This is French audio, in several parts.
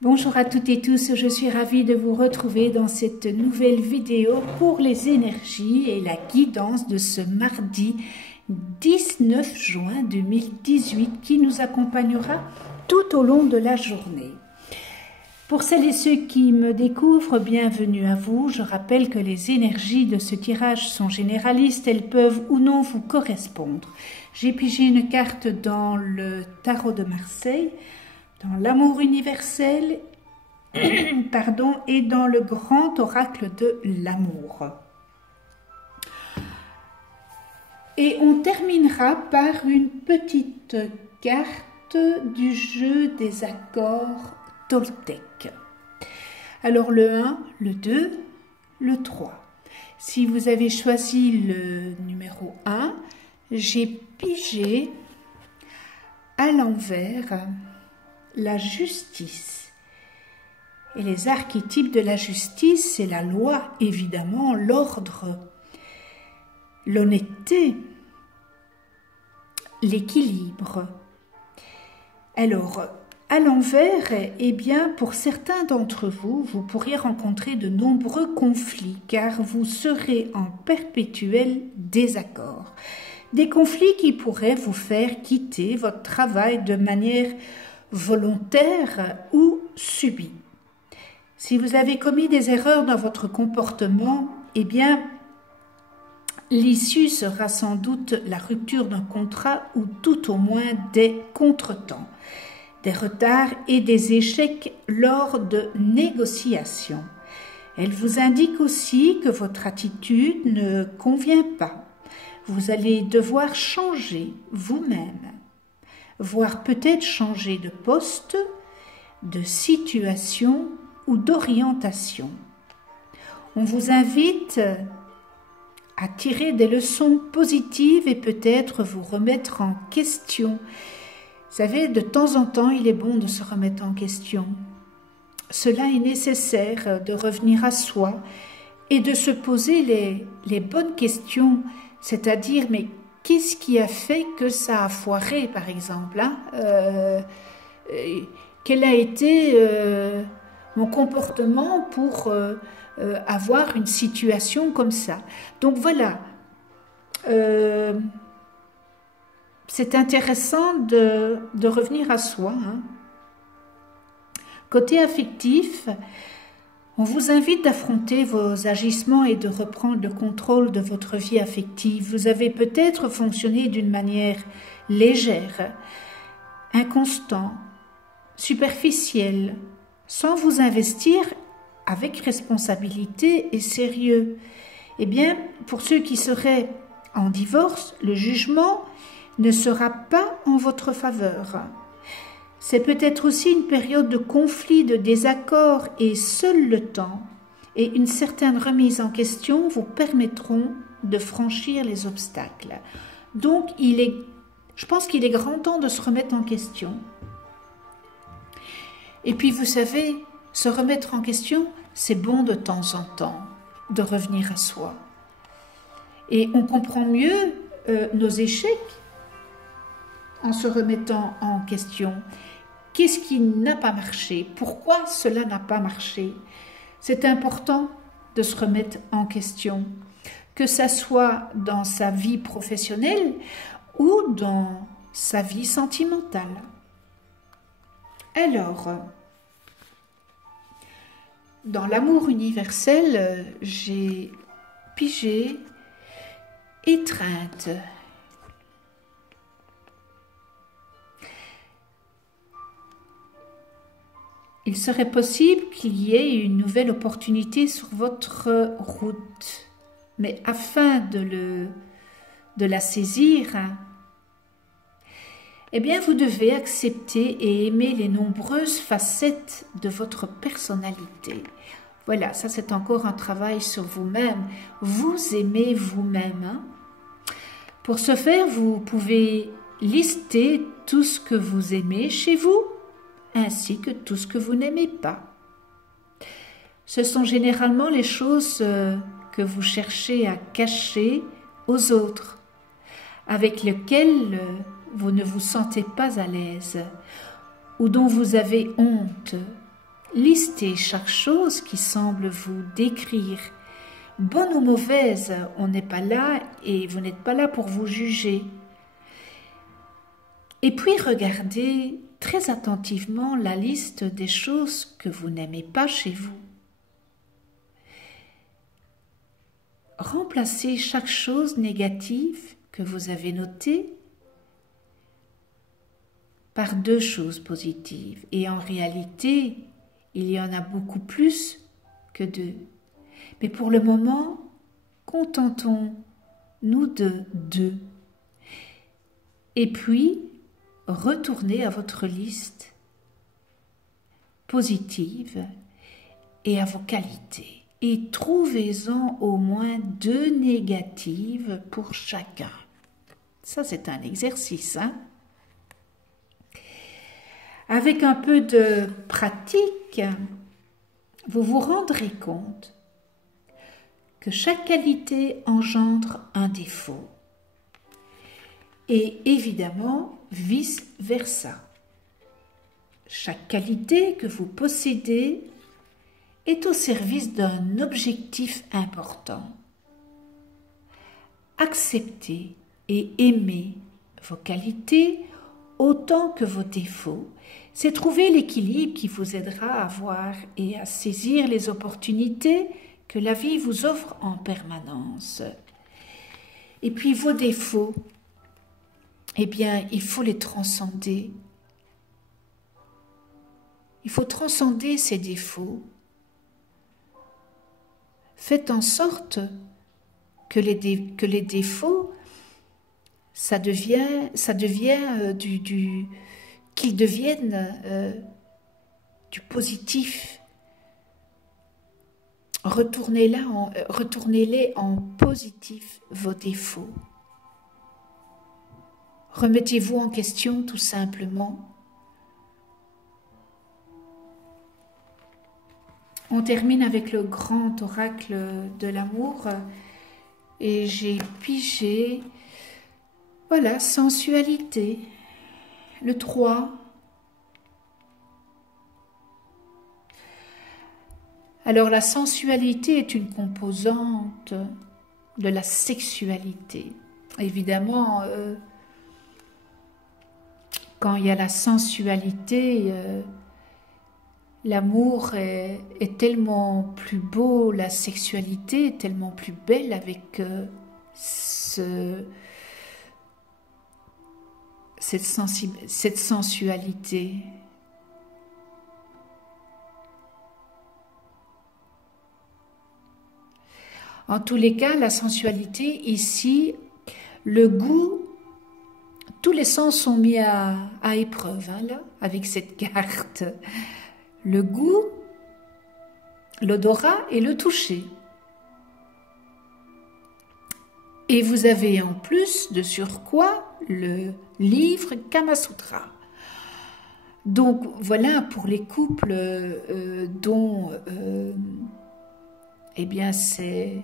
Bonjour à toutes et tous, je suis ravie de vous retrouver dans cette nouvelle vidéo pour les énergies et la guidance de ce mardi 19 juin 2018 qui nous accompagnera tout au long de la journée. Pour celles et ceux qui me découvrent, bienvenue à vous. Je rappelle que les énergies de ce tirage sont généralistes, elles peuvent ou non vous correspondre. J'ai pigé une carte dans le tarot de Marseille, dans l'amour universel, et dans le grand oracle de l'amour. Et on terminera par une petite carte du jeu des accords toltèques. Alors le 1, le 2, le 3. Si vous avez choisi le numéro 1, j'ai pigé à l'envers la justice. Et les archétypes de la justice, c'est la loi, évidemment, l'ordre, l'honnêteté, l'équilibre. Alors, à l'envers, eh bien, pour certains d'entre vous, vous pourriez rencontrer de nombreux conflits, car vous serez en perpétuel désaccord. Des conflits qui pourraient vous faire quitter votre travail de manière volontaire ou subie. Si vous avez commis des erreurs dans votre comportement, eh bien, l'issue sera sans doute la rupture d'un contrat ou tout au moins des contretemps, des retards et des échecs lors de négociations. Elle vous indique aussi que votre attitude ne convient pas. Vous allez devoir changer vous-même, voire peut-être changer de poste, de situation ou d'orientation. On vous invite à tirer des leçons positives et peut-être vous remettre en question. Vous savez, de temps en temps, il est bon de se remettre en question. Cela est nécessaire de revenir à soi et de se poser les bonnes questions, c'est-à-dire, mais qu'est-ce qui a fait que ça a foiré, par exemple, hein? Quel a été mon comportement pour avoir une situation comme ça? Donc voilà, c'est intéressant de revenir à soi, hein. Côté affectif, on vous invite d'affronter vos agissements et de reprendre le contrôle de votre vie affective. Vous avez peut-être fonctionné d'une manière légère, inconstant, superficielle, sans vous investir avec responsabilité et sérieux. Eh bien, pour ceux qui seraient en divorce, le jugement ne sera pas en votre faveur. C'est peut-être aussi une période de conflit, de désaccord, et seul le temps et une certaine remise en question vous permettront de franchir les obstacles. Donc, je pense qu'il est grand temps de se remettre en question. Et puis, vous savez, se remettre en question, c'est bon de temps en temps de revenir à soi. Et on comprend mieux nos échecs en se remettant en question. Qu'est-ce qui n'a pas marché? Pourquoi cela n'a pas marché? C'est important de se remettre en question, que ça soit dans sa vie professionnelle ou dans sa vie sentimentale. Alors, dans l'amour universel, j'ai pigé étreinte. Il serait possible qu'il y ait une nouvelle opportunité sur votre route, mais afin de la saisir, eh bien, vous devez accepter et aimer les nombreuses facettes de votre personnalité. Voilà, ça c'est encore un travail sur vous-même. Vous aimez vous-même, hein? Pour ce faire, vous pouvez lister tout ce que vous aimez chez vous, ainsi que tout ce que vous n'aimez pas. Ce sont généralement les choses que vous cherchez à cacher aux autres, avec lesquelles vous ne vous sentez pas à l'aise, ou dont vous avez honte, listez chaque chose qui semble vous décrire. Bonne ou mauvaise, on n'est pas là et vous n'êtes pas là pour vous juger. Et puis regardez très attentivement la liste des choses que vous n'aimez pas chez vous. Remplacez chaque chose négative que vous avez notée par 2 choses positives. Et en réalité, il y en a beaucoup plus que 2. Mais pour le moment, contentons-nous de 2. Et puis, retournez à votre liste positive et à vos qualités. Et trouvez-en au moins 2 négatives pour chacun. Ça, c'est un exercice, hein? Avec un peu de pratique, vous vous rendrez compte que chaque qualité engendre un défaut. Et évidemment, vice-versa. Chaque qualité que vous possédez est au service d'un objectif important. Acceptez et aimez vos qualités autant que vos défauts. C'est trouver l'équilibre qui vous aidera à voir et à saisir les opportunités que la vie vous offre en permanence. Et puis vos défauts, eh bien, il faut les transcender. Il faut transcender ces défauts. Faites en sorte que les défauts, qu'ils deviennent du positif. Retournez-les en positif, vos défauts. Remettez-vous en question tout simplement. On termine avec le grand oracle de l'amour et j'ai pigé, voilà, sensualité, le 3. Alors la sensualité est une composante de la sexualité. Évidemment, quand il y a la sensualité, l'amour est tellement plus beau, la sexualité est tellement plus belle avec cette sensualité. En tous les cas, la sensualité, ici, le goût, tous les sens sont mis à épreuve, hein, là, avec cette carte. Le goût, l'odorat et le toucher. Et vous avez en plus de surcroît le livre Kama Sutra. Donc voilà pour les couples dont eh bien c'est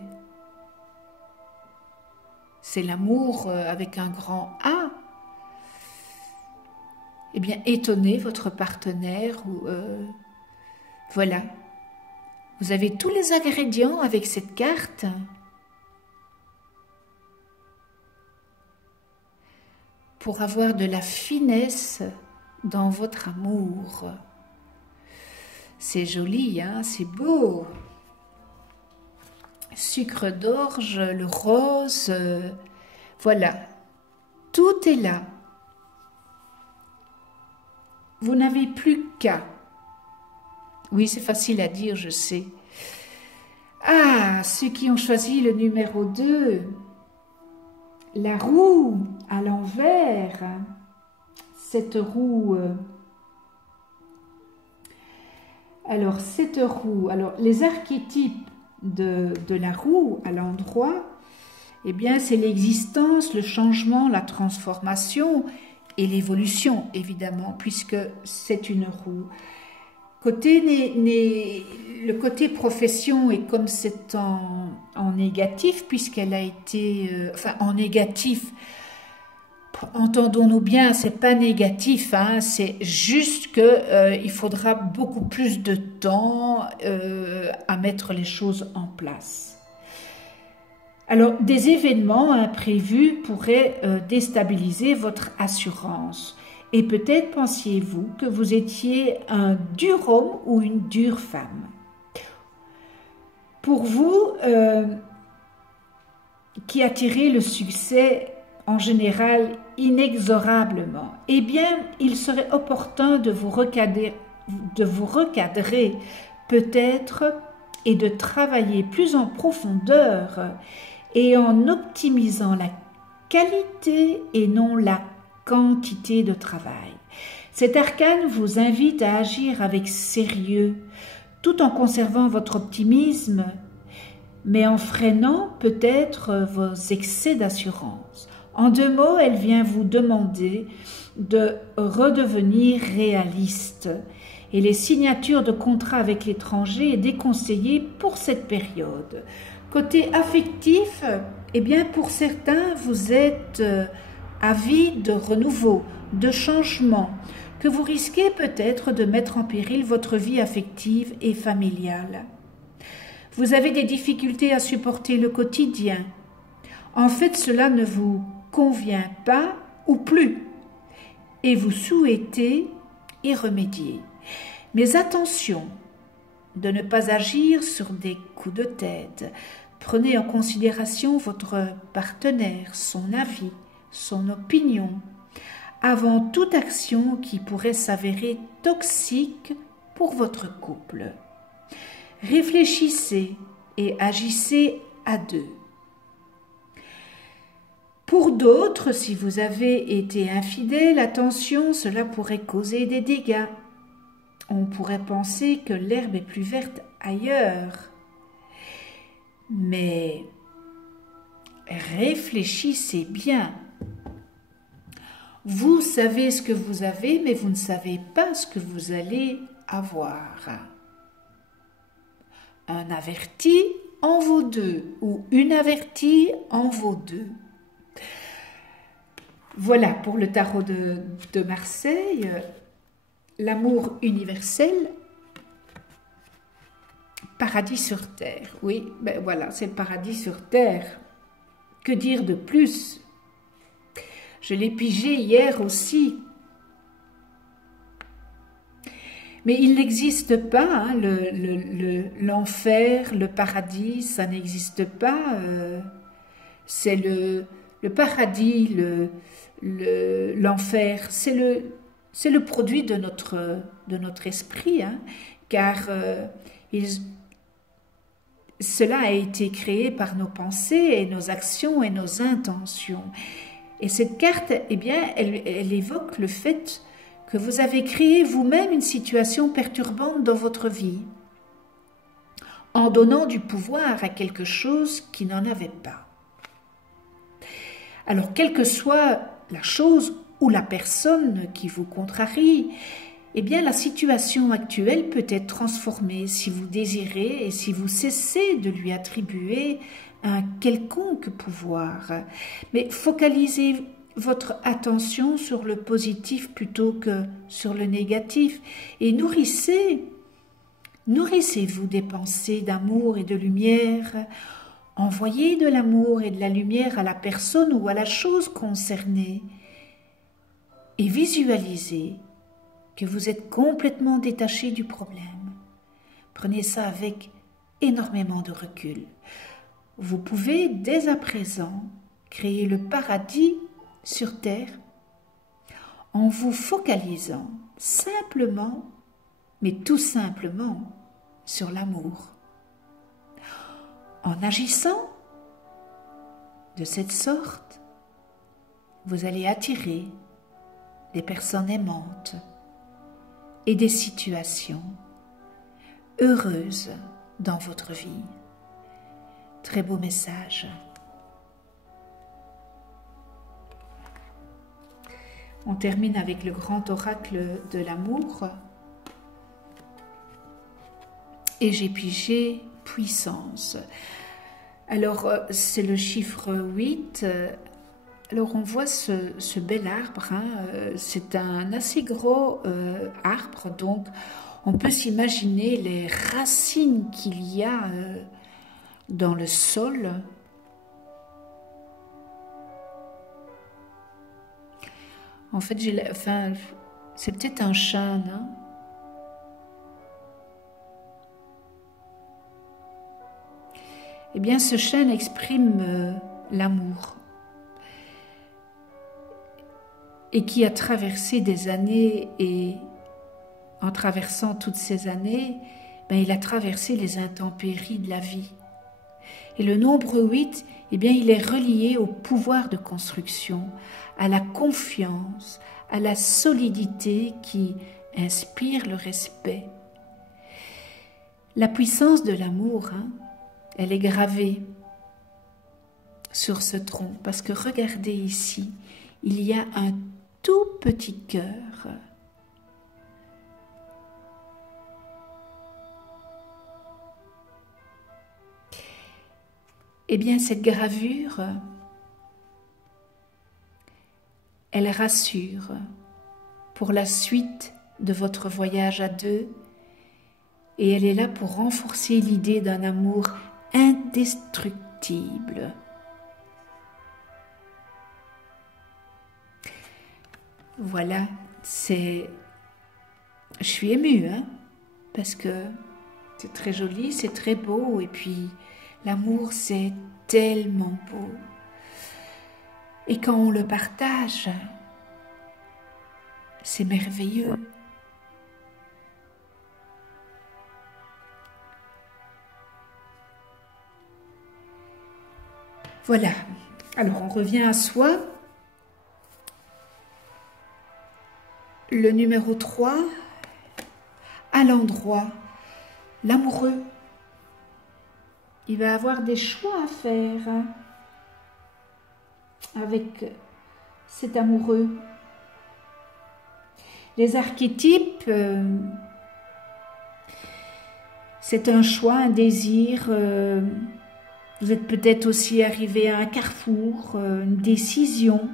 l'amour avec un grand A. Eh bien étonnez votre partenaire ou voilà. Vous avez tous les ingrédients avec cette carte. Pour avoir de la finesse dans votre amour. C'est joli, hein, c'est beau. Sucre d'orge, le rose, voilà. Tout est là. Vous n'avez plus qu'à. Oui, c'est facile à dire, je sais. Ah, ceux qui ont choisi le numéro 2, la roue à l'envers, cette roue. Alors, cette roue, alors les archétypes de la roue à l'endroit, eh bien, c'est l'existence, le changement, la transformation et l'évolution, évidemment, puisque c'est une roue. Le côté profession est comme c'est en négatif, puisqu'elle a été... enfin, en négatif, entendons-nous bien, c'est pas négatif, hein, c'est juste que il faudra beaucoup plus de temps à mettre les choses en place. Alors, des événements imprévus pourraient déstabiliser votre assurance. Et peut-être pensiez-vous que vous étiez un dur homme ou une dure femme. Pour vous, qui attirez le succès en général inexorablement, eh bien, il serait opportun de vous recadrer peut-être et de travailler plus en profondeur et en optimisant la qualité et non la quantité de travail. Cet arcane vous invite à agir avec sérieux, tout en conservant votre optimisme, mais en freinant peut-être vos excès d'assurance. En 2 mots, elle vient vous demander de redevenir réaliste. Et les signatures de contrats avec l'étranger est déconseillée pour cette période. Côté affectif, eh bien pour certains, vous êtes avide de renouveau, de changement, que vous risquez peut-être de mettre en péril votre vie affective et familiale. Vous avez des difficultés à supporter le quotidien. En fait, cela ne vous convient pas ou plus, et vous souhaitez y remédier. Mais attention de ne pas agir sur des coups de tête. Prenez en considération votre partenaire, son avis, son opinion, avant toute action qui pourrait s'avérer toxique pour votre couple. Réfléchissez et agissez à 2. Pour d'autres, si vous avez été infidèle, attention, cela pourrait causer des dégâts. On pourrait penser que l'herbe est plus verte ailleurs. Mais réfléchissez bien. Vous savez ce que vous avez, mais vous ne savez pas ce que vous allez avoir. Un averti en vaut 2, ou une avertie en vaut 2. Voilà pour le tarot de Marseille, l'amour universel, paradis sur terre. Oui, ben voilà, c'est le paradis sur terre. Que dire de plus? Je l'ai pigé hier aussi. Mais il n'existe pas, hein, l'enfer, le paradis, ça n'existe pas. C'est le paradis, l'enfer, c'est le produit de notre esprit, hein, car cela a été créé par nos pensées et nos actions et nos intentions. Et cette carte, eh bien, elle évoque le fait que vous avez créé vous-même une situation perturbante dans votre vie, en donnant du pouvoir à quelque chose qui n'en avait pas. Alors, quelle que soit la chose ou la personne qui vous contrarie, eh bien, la situation actuelle peut être transformée si vous désirez et si vous cessez de lui attribuer un quelconque pouvoir. Mais focalisez votre attention sur le positif plutôt que sur le négatif et nourrissez-vous des pensées d'amour et de lumière. Envoyez de l'amour et de la lumière à la personne ou à la chose concernée et visualisez que vous êtes complètement détaché du problème. Prenez ça avec énormément de recul. Vous pouvez dès à présent créer le paradis sur terre en vous focalisant simplement, mais tout simplement, sur l'amour. En agissant de cette sorte, vous allez attirer des personnes aimantes et des situations heureuses dans votre vie. Très beau message. On termine avec le grand oracle de l'amour. Et j'ai pigé puissance. Alors, c'est le chiffre 8. Alors on voit ce bel arbre, hein, c'est un assez gros arbre, donc on peut s'imaginer les racines qu'il y a dans le sol. En fait, c'est peut-être un chêne, hein. Eh bien, ce chêne exprime l'amour et qui a traversé des années, et en traversant toutes ces années, ben, il a traversé les intempéries de la vie. Et le nombre 8, eh bien, il est relié au pouvoir de construction, à la confiance, à la solidité qui inspire le respect. La puissance de l'amour, hein, elle est gravée sur ce tronc, parce que regardez ici, il y a un tout petit cœur. Eh bien, cette gravure, elle rassure pour la suite de votre voyage à deux, et elle est là pour renforcer l'idée d'un amour indestructible. Voilà, je suis émue, hein, parce que c'est très joli, c'est très beau, et puis l'amour, c'est tellement beau. Et quand on le partage, c'est merveilleux. Voilà, alors on revient à soi. Le numéro 3, à l'endroit, l'amoureux. Il va avoir des choix à faire avec cet amoureux. Les archétypes, c'est un choix, un désir. Vous êtes peut-être aussi arrivé à un carrefour, une décision.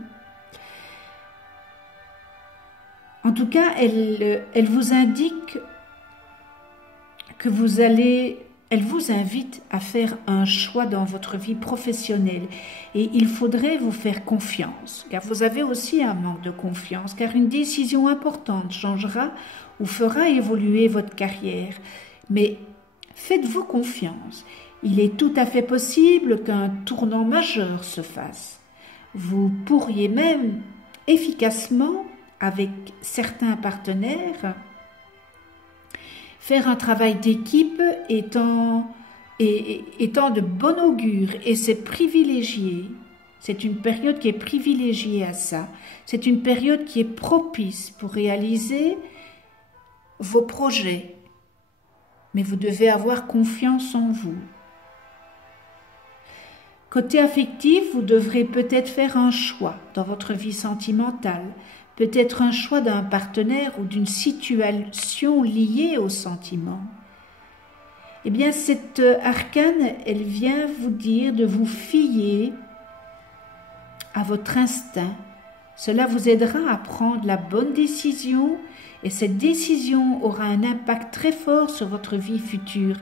En tout cas, elle vous indique que elle vous invite à faire un choix dans votre vie professionnelle, et il faudrait vous faire confiance, car vous avez aussi un manque de confiance, car une décision importante changera ou fera évoluer votre carrière. Mais faites-vous confiance, il est tout à fait possible qu'un tournant majeur se fasse. Vous pourriez même efficacement, avec certains partenaires, faire un travail d'équipe étant de bon augure, et c'est privilégié. C'est une période qui est privilégiée à ça. C'est une période qui est propice pour réaliser vos projets. Mais vous devez avoir confiance en vous. Côté affectif, vous devrez peut-être faire un choix dans votre vie sentimentale, peut-être un choix d'un partenaire ou d'une situation liée au sentiment. Eh bien, cette arcane, elle vient vous dire de vous fier à votre instinct. Cela vous aidera à prendre la bonne décision, et cette décision aura un impact très fort sur votre vie future.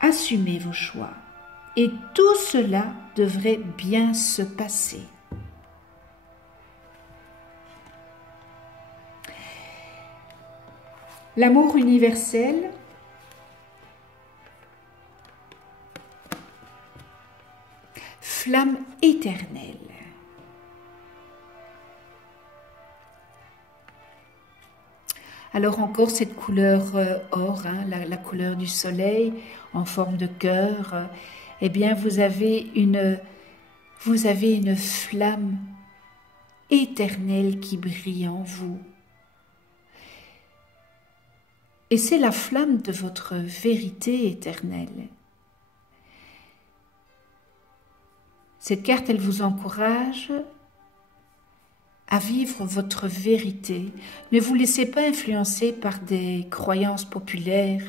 Assumez vos choix, et tout cela devrait bien se passer. L'amour universel, flamme éternelle. Alors encore cette couleur or, hein, la couleur du soleil en forme de cœur, eh bien vous avez une flamme éternelle qui brille en vous. Et c'est la flamme de votre vérité éternelle. Cette carte, elle vous encourage à vivre votre vérité. Ne vous laissez pas influencer par des croyances populaires.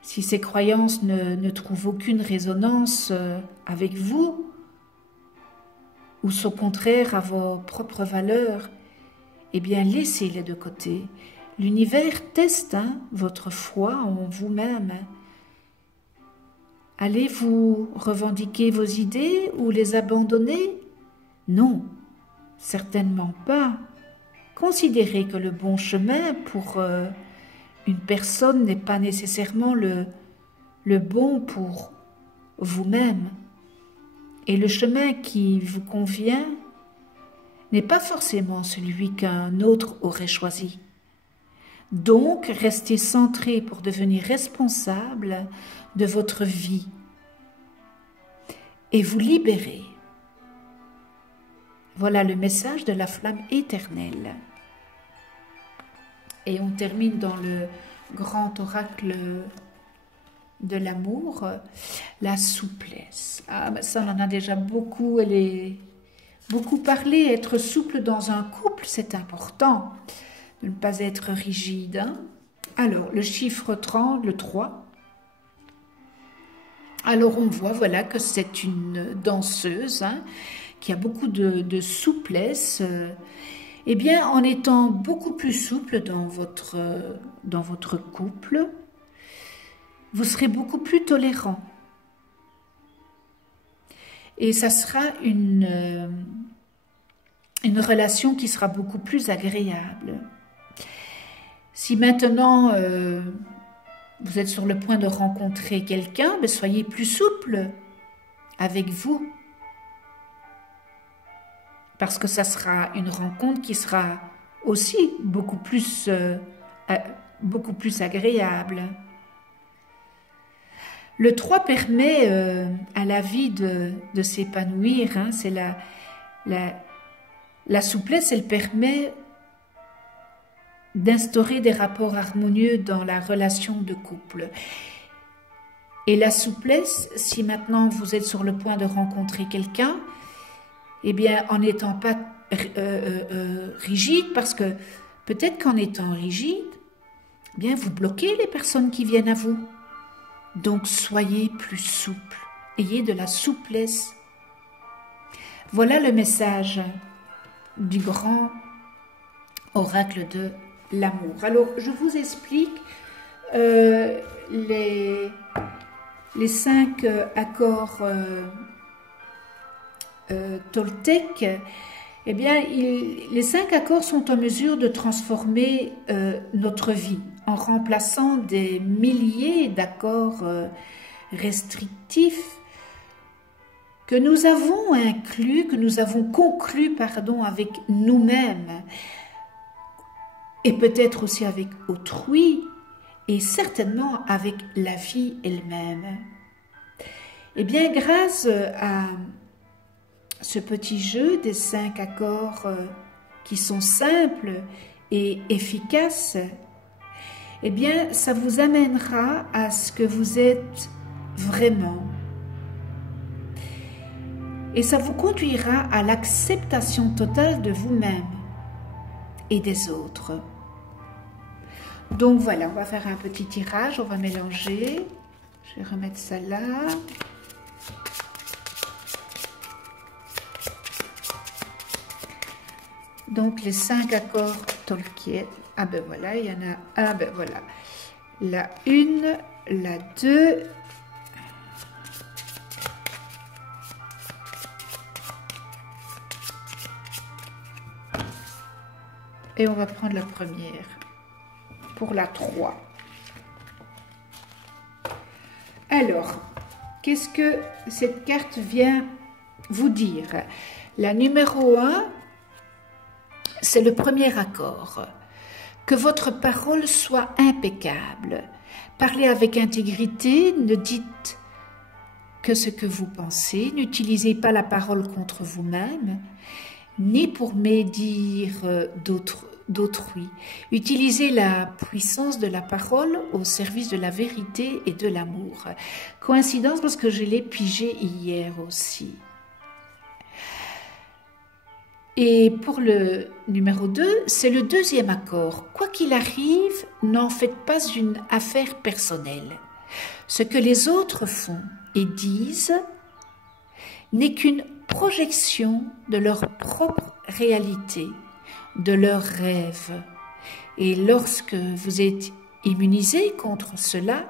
Si ces croyances ne trouvent aucune résonance avec vous, ou au contraire à vos propres valeurs, eh bien laissez-les de côté. L'univers teste votre foi en vous-même. Allez-vous revendiquer vos idées ou les abandonner? Non, certainement pas. Considérez que le bon chemin pour une personne n'est pas nécessairement le bon pour vous-même. Et le chemin qui vous convient n'est pas forcément celui qu'un autre aurait choisi. Donc, restez centré pour devenir responsable de votre vie et vous libérer. Voilà le message de la flamme éternelle. Et on termine dans le grand oracle de l'amour, la souplesse. Ah, ben ça, on en a déjà beaucoup parlé. Être souple dans un couple, c'est important. De ne pas être rigide. Alors, le chiffre 30, le 3. Alors, on voit voilà, que c'est une danseuse qui a beaucoup de souplesse. Eh bien, en étant beaucoup plus souple dans votre couple, vous serez beaucoup plus tolérant. Et ça sera une relation qui sera beaucoup plus agréable. Si maintenant vous êtes sur le point de rencontrer quelqu'un, ben soyez plus souple avec vous. Parce que ça sera une rencontre qui sera aussi beaucoup plus agréable. Le 3 permet à la vie de s'épanouir. C'est la souplesse, elle permet d'instaurer des rapports harmonieux dans la relation de couple. Et la souplesse, si maintenant vous êtes sur le point de rencontrer quelqu'un, eh bien, en n'étant pas rigide, parce que peut-être qu'en étant rigide, eh bien, vous bloquez les personnes qui viennent à vous. Donc, soyez plus souple, ayez de la souplesse. Voilà le message du grand oracle de l'amour. Alors, je vous explique les 5 accords Toltec. Eh bien, les 5 accords sont en mesure de transformer notre vie en remplaçant des milliers d'accords restrictifs que nous avons inclus, que nous avons conclus, avec nous-mêmes et peut-être aussi avec autrui et certainement avec la vie elle-même. Eh bien, grâce à ce petit jeu des 5 accords qui sont simples et efficaces, eh bien, ça vous amènera à ce que vous êtes vraiment. Et ça vous conduira à l'acceptation totale de vous-même et des autres. Donc voilà, on va faire un petit tirage, on va mélanger. Je vais remettre ça là. Donc les 5 accords Tolkien. Ah ben voilà, il y en a. Ah ben voilà. La 1, la 2. Et on va prendre la première. Pour la 3. Alors, qu'est-ce que cette carte vient vous dire? La numéro 1, c'est le premier accord. Que votre parole soit impeccable. Parlez avec intégrité, ne dites que ce que vous pensez, n'utilisez pas la parole contre vous-même, ni pour médire d'autrui. Utilisez la puissance de la parole au service de la vérité et de l'amour. Coïncidence parce que je l'ai pigé hier aussi. Et pour le numéro 2, c'est le deuxième accord. Quoi qu'il arrive, n'en faites pas une affaire personnelle. Ce que les autres font et disent n'est qu'une projection de leur propre réalité, de leurs rêves. Et lorsque vous êtes immunisé contre cela,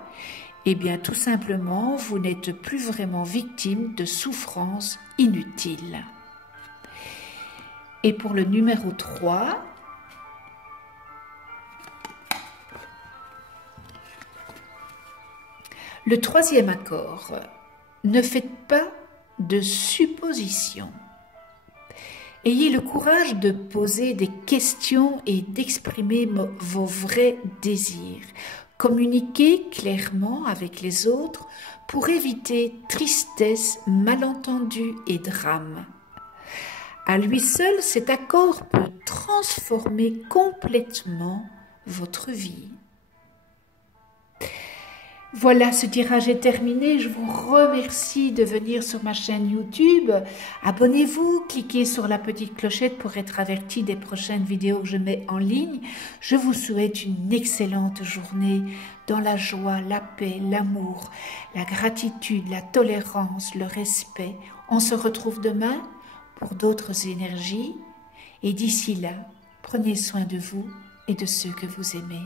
eh bien tout simplement, vous n'êtes plus vraiment victime de souffrances inutiles. Et pour le numéro 3, le troisième accord, ne faites pas de suppositions. Ayez le courage de poser des questions et d'exprimer vos vrais désirs. Communiquez clairement avec les autres pour éviter tristesse, malentendus et drames. À lui seul, cet accord peut transformer complètement votre vie. Voilà, ce tirage est terminé. Je vous remercie de venir sur ma chaîne YouTube. Abonnez-vous, cliquez sur la petite clochette pour être averti des prochaines vidéos que je mets en ligne. Je vous souhaite une excellente journée dans la joie, la paix, l'amour, la gratitude, la tolérance, le respect. On se retrouve demain pour d'autres énergies. Et d'ici là, prenez soin de vous et de ceux que vous aimez.